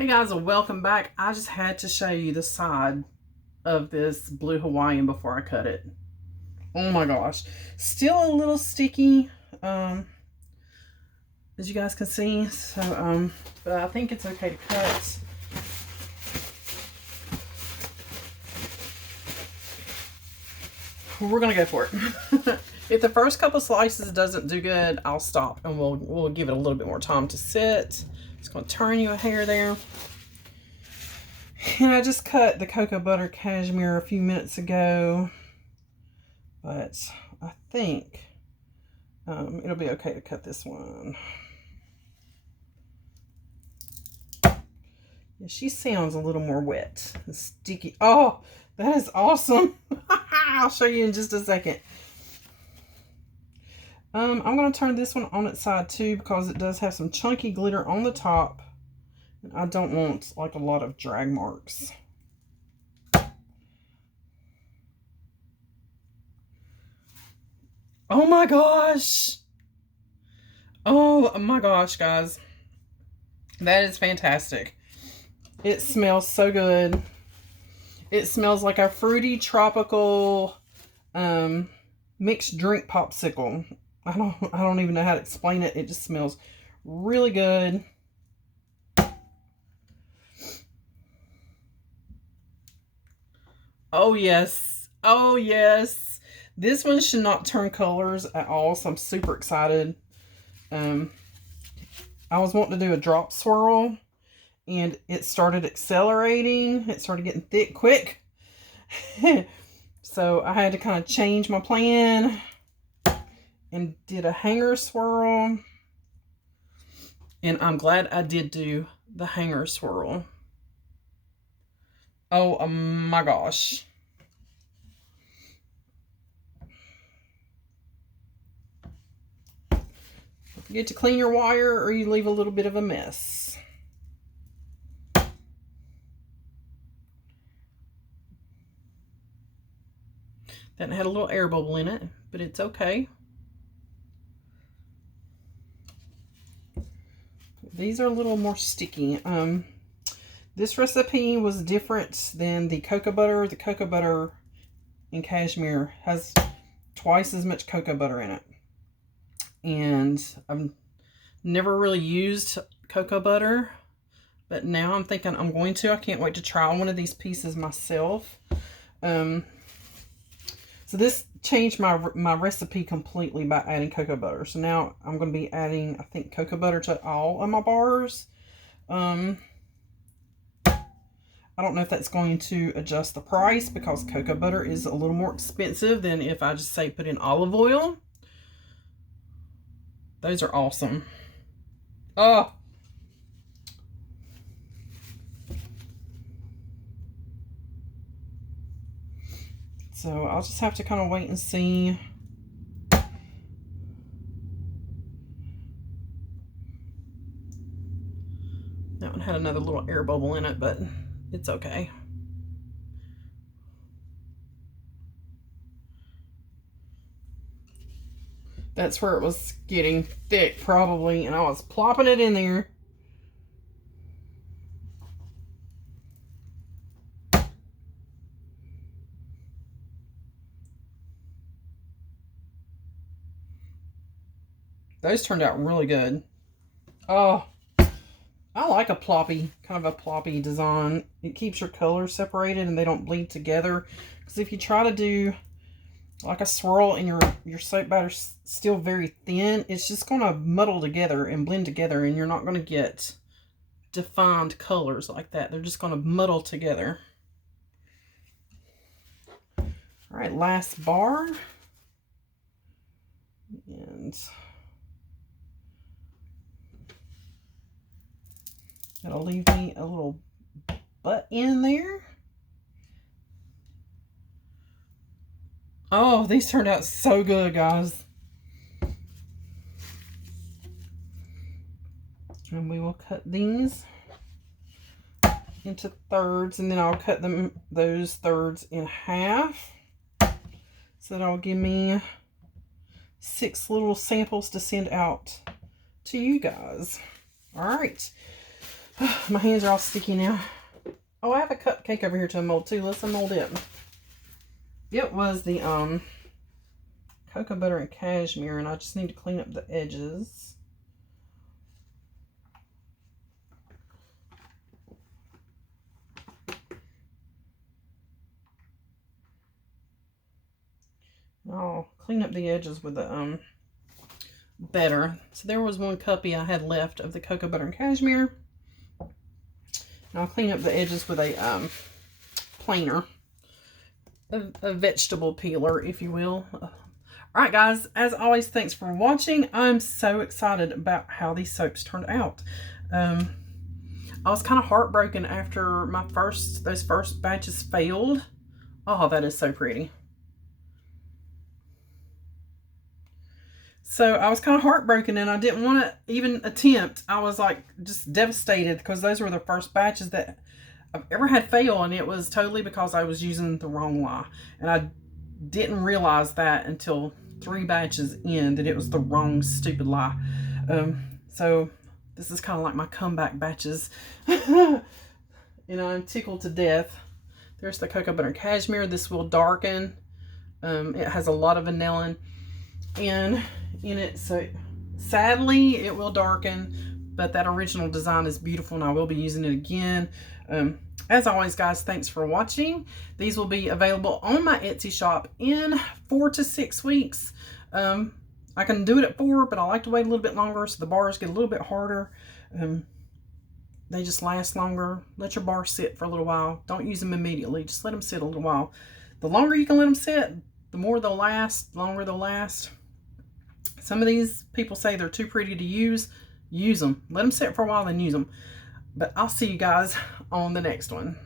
Hey guys, and welcome back. I just had to show you the side of this Blue Hawaiian before I cut it. Oh my gosh. Still a little sticky, as you guys can see. So, but I think it's okay to cut. We're gonna go for it. If the first couple slices doesn't do good, I'll stop and we'll give it a little bit more time to sit. Just gonna turn you a hair there. And I just cut the cocoa butter cashmere a few minutes ago, but I think it'll be okay to cut this one. Yeah, she sounds a little more wet and sticky. Oh, that is awesome. I'll show you in just a second. I'm going to turn this one on its side too because it does have some chunky glitter on the top. And I don't want like a lot of drag marks. Oh my gosh. Oh my gosh, guys. That is fantastic. It smells so good. It smells like a fruity tropical mixed drink popsicle. I don't even know how to explain it. It just smells really good. Oh yes. Oh yes. This one should not turn colors at all, so I'm super excited. I was wanting to do a drop swirl and it started accelerating. It started getting thick quick. So I had to kind of change my plan and did a hanger swirl. And I'm glad I did do the hanger swirl. Oh my gosh. Don't forget to clean your wire or you leave a little bit of a mess. That had a little air bubble in it, but it's okay. These are a little more sticky. This recipe was different than the cocoa butter. The cocoa butter in cashmere has twice as much cocoa butter in it. And I've never really used cocoa butter, but now I'm thinking I'm going to. I can't wait to try one of these pieces myself. So this changed my recipe completely by adding cocoa butter. So now I'm going to be adding, I think, cocoa butter to all of my bars. I don't know if that's going to adjust the price because cocoa butter is a little more expensive than if I just say put in olive oil. Those are awesome. Oh. So I'll just have to kind of wait and see. That one had another little air bubble in it, but it's okay. That's where it was getting thick probably, and I was plopping it in there. Those turned out really good. Oh, I like a ploppy, kind of a ploppy design. It keeps your colors separated and they don't bleed together. Because if you try to do like a swirl and your soap batter's still very thin, it's just going to muddle together and blend together, and you're not going to get defined colors like that. They're just going to muddle together. All right, last bar. And that'll leave me a little butt in there. Oh, these turned out so good, guys. And we will cut these into thirds, and then I'll cut those thirds in half. So that'll give me 6 little samples to send out to you guys. All right. My hands are all sticky now. Oh, I have a cupcake over here to mold too. Let's unmold it. It was the cocoa butter and cashmere, and I just need to clean up the edges. I'll clean up the edges with the butter. So there was one cuppy I had left of the cocoa butter and cashmere. And I'll clean up the edges with a planer, a vegetable peeler, if you will. Alright guys, as always, thanks for watching. I'm so excited about how these soaps turned out. I was kind of heartbroken after those first batches failed. Oh, that is so pretty. So I was kind of heartbroken and I didn't want to even attempt. I was like just devastated because those were the first batches that I've ever had fail, and it was totally because I was using the wrong lye. And I didn't realize that until 3 batches in, that it was the wrong stupid lye. So this is kind of like my comeback batches. You know, I'm tickled to death. There's the cocoa butter cashmere. This will darken. It has a lot of vanillin in it, so sadly it will darken, but that original design is beautiful and I will be using it again. As always guys, thanks for watching. These will be available on my Etsy shop in 4 to 6 weeks. I can do it at 4, but I like to wait a little bit longer so the bars get a little bit harder. They just last longer. Let your bars sit for a little while. Don't use them immediately. Just let them sit a little while. The longer you can let them sit, the more they'll last, the longer they'll last. Some of these people say they're too pretty to use. Use them. Let them sit for a while, then use them. But I'll see you guys on the next one.